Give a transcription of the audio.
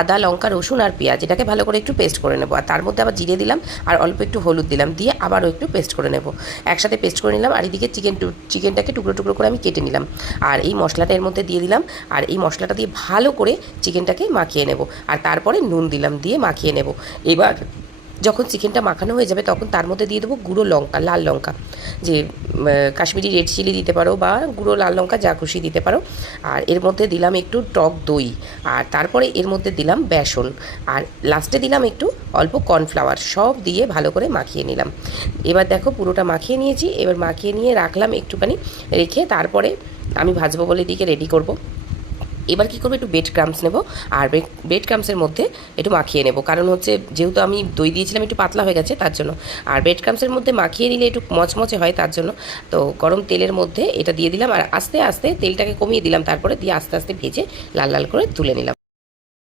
আদা, লঙ্কা, রসুন আর পেঁয়াজ এটাকে ভালো করে একটু পেস্ট করে নেব। আর তার মধ্যে আবার জিরে দিলাম আর অল্প একটু হলুদ দিলাম, দিয়ে আবারও একটু পেস্ট করে নেব। একসাথে পেস্ট করে নিলাম। আর এদিকে চিকেনটাকে টুকরো টুকরো করে আমি কেটে নিলাম। আর এই মশলাটা এর মধ্যে দিয়ে দিলাম। আর এই মশলাটা দিয়ে ভালো করে চিকেনটাকে মাখিয়ে নেব। আর তারপরে নুন দিলাম, দিয়ে মাখিয়ে নেব। এবার যখন চিকেনটা মাখানো হয়ে যাবে তখন তার মধ্যে দিয়ে দেবো গুঁড়ো লঙ্কা, লাল লঙ্কা, যে কাশ্মীরি রেড চিলি দিতে পারো বা গুঁড়ো লাল লঙ্কা যা খুশি দিতে পারো। আর এর মধ্যে দিলাম একটু টক দই। আর তারপরে এর মধ্যে দিলাম বেসন। আর লাস্টে দিলাম একটু অল্প কর্নফ্লাওয়ার। সব দিয়ে ভালো করে মাখিয়ে নিলাম। এবার দেখো পুরোটা মাখিয়ে নিয়েছি। এবার মাখিয়ে নিয়ে রাখলাম একটুখানি, রেখে তারপরে আমি ভাজবো বলে দিকে রেডি করব। এবার কী করবো, একটু ব্রেড ক্রামস নেব। আর ব্রেড ক্রামসের মধ্যে একটু মাখিয়ে নেব, কারণ হচ্ছে যেহেতু আমি দই দিয়েছিলাম একটু পাতলা হয়ে গেছে তার জন্য। আর ব্রেড ক্রামসের মধ্যে মাখিয়ে নিলে একটু মচমচে হয় তার জন্য। তো গরম তেলের মধ্যে এটা দিয়ে দিলাম। আর আস্তে আস্তে তেলটাকে কমিয়ে দিলাম, তারপরে দিয়ে আস্তে আস্তে ভেজে লাল লাল করে তুলে নিলাম।